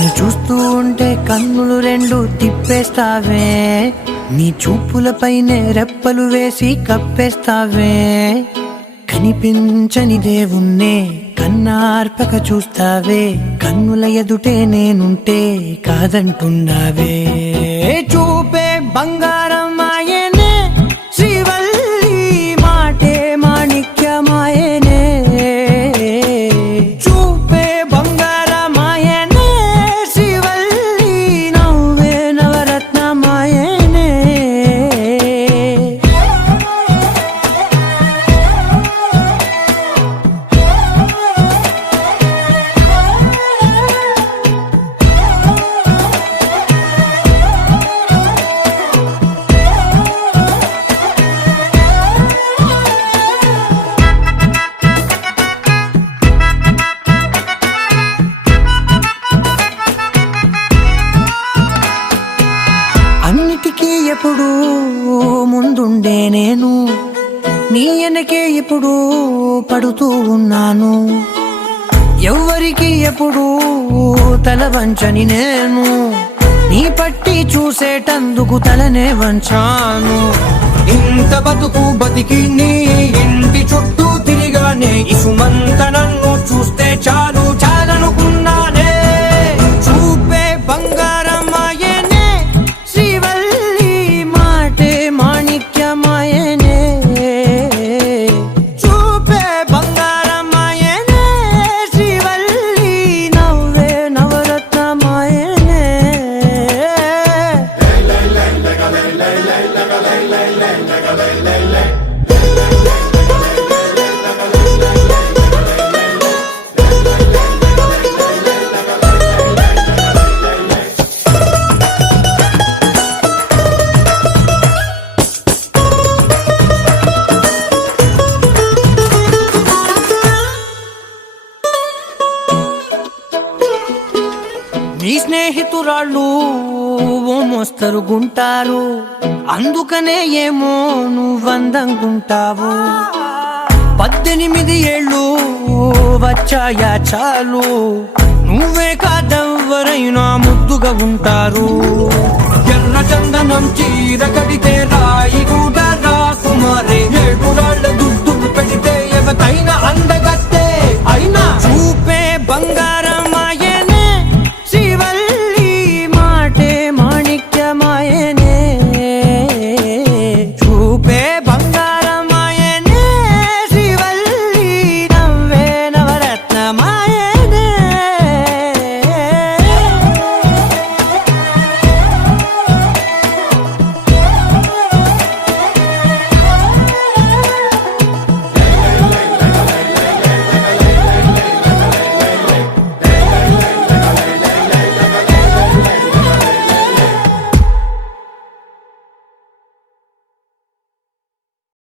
నిన్ను చూస్తూ ఉంటే కన్నులు రెండు తిప్పేస్తావే, నీ చూపులపైనే రెప్పలు వేసి కప్పేస్తావే. కనిపించని దేవుణ్ణే కన్నార్పక చూస్తావే, కన్నుల ఎదుటే నేనుంటే కాదంటున్నావే. చూపే బంగారం ఆయనే, శ్రీవల్లి మాటే మాణిక్యమాయనే. చూపే బంగారం ఆయనే, శ్రీవల్లి నవ్వే నవరత్నమాయనే. అన్నిటికీ ఎప్పుడు ముందుండే నేను, నీ వెనకే ఎప్పుడు పడుతూ ఉన్నాను. ఎవ్వరికి ఎప్పుడు తల వంచని నేను, నీ పట్టి చూసేటందుకు తలనే వంచాను. ఇంత బతుకు బతికి నీ ఇంటి చుట్టూ తిరిగానే, ఇసుమంత నన్ను చూస్తే చాలు చాలనుకున్నానే. చూపే బంగారం ఆయనే, శ్రీవల్లి మాటే మాణిక్యమాయనే. చూపే బంగారం ఆయనే, శ్రీవల్లి నవ్వే నవరత్నమాయనే. నీ స్నేహితురాళ్ళు ఓ మోస్తరుగుంటారు, అందుకనే ఏమో నువ్వందంగుంటావు. 18 ఏళ్ళు వచ్చాయా చాలు, నువ్వే కాదెవ్వరైనా ముద్దుగా ఉంటారు. ఎర్ర చందనం చీర కడితే రాయి కూడా రాకుమారే, ఏడురాళ్ళ దుద్దులు పెడితే ఎవతైనా అంద